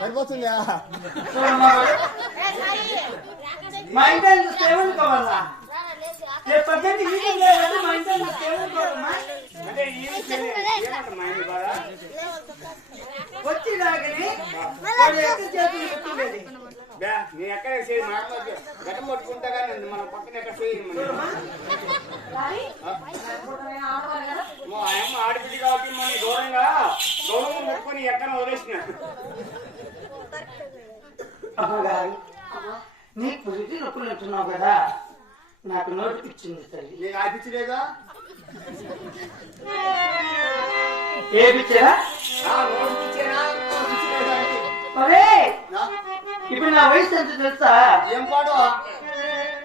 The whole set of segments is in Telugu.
సరిపోతుందా. మా చూస్తే ఏమనుకోవాలా రేపు మా చూస్తే ఏమనుకోవాలమ్మా? వచ్చి ఎక్కడ చేతులు ఎత్తులేదు బే, నీ ఎక్కడ చేయి మాట్లాడు గడ్డ పట్టుకుంటా కానీ మన పక్కన ఎక్కడ చేయి అమ్మగారు నీకు పురిటి నొప్పులు అంటున్నావు కదా నాకు నోటికి ఇచ్చింది తల్లి. నీకు ఆపించలేదా? ఏ పిచ్చరా నా? ఇప్పుడు నా వయసు ఎంత తెలుసా? ఏం పాడు?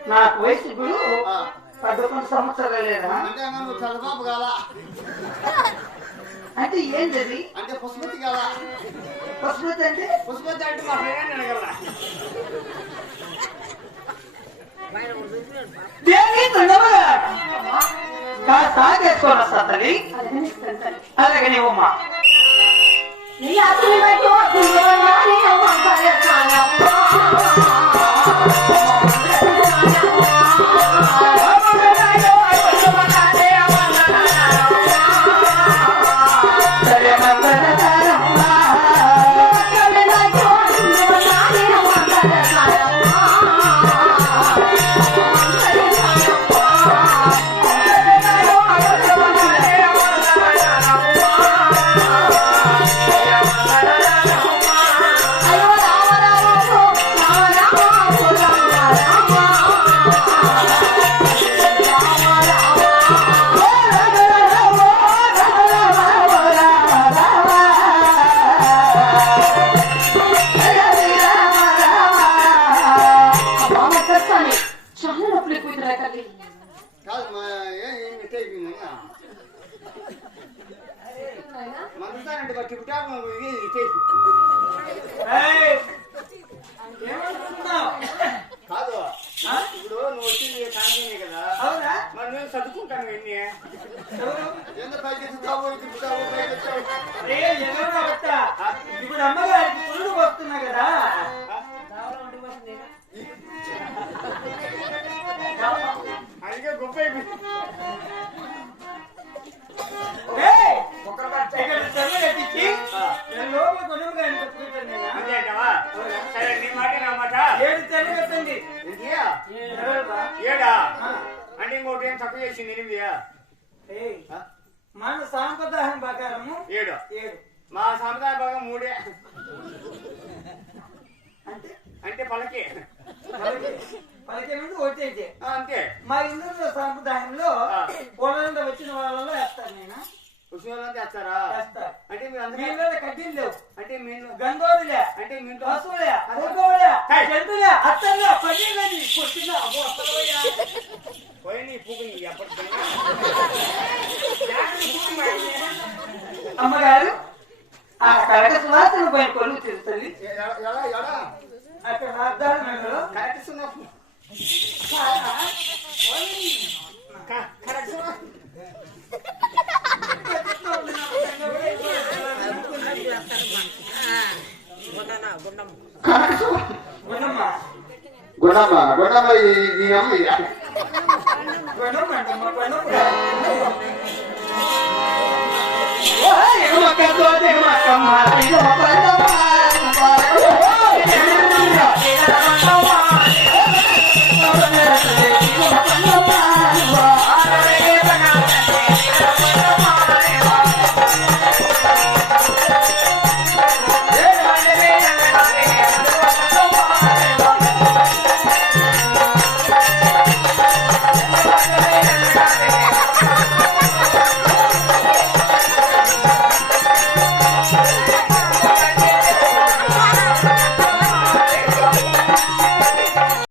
నాకు వయసు ఇప్పుడు ఆ. పదకొండు సంవత్సరాలు లేదా? అంటే చల్లబాబు కాల అంటే ఏంటది? అంటే పుష్పతి కాల అంటే? అంటే మా ఫ్రెండ్ అడగల దేని దండమా అలాగే నీవమ్మా. నీ ఆకలి బయట వస్తున్నానే ఏయ్, ఏమనుకుంటున్నావు? కాదు? ఇప్పుడు నువ్వు వచ్చింది కాంగ్రెస్ కదా అవునా మరి నేను చదువుకుంటాను ఎన్ని? ఎంత పైకి ఎత్తుతావు తిప్పుతావు? ఇప్పుడు అమ్మగారికి పురుడు వస్తున్నా కదా మన సాంప్రదాయం ప్రకారము ఏడు. ఏడు. మా సంప్రదాయ భాగం మూడే. అంటే? అంటే పలకే. పలికే. పలికే ముందు వచ్చేసే ఆ, అంతే. మా హిందూ సాంప్రదాయంలో ఆ. పొలంలో వచ్చిన వాళ్ళలో వేస్తారు నేను. ఉష్ణోగ్రత వేస్తారా? వేస్తారు. అంటే మీరు అందరూ వీళ్ళ కడ్డీలు లేవు. అంటే మీ ఇంట్లో- గంగోడులే అంటే మీ పశువులే. జంతువులే పన్నీళ్ళని పొట్టిన నీ ఎప్పటికైనా. అమ్మగారు ఆ కరక సువాసన పైన కొలువు తీరుతుంది అక్కడ కరెక్ట్ గుండమ్మ గుణమ్మ గుణమ్మ ఈ అమ్మ? Ay, no me acuerdo de más,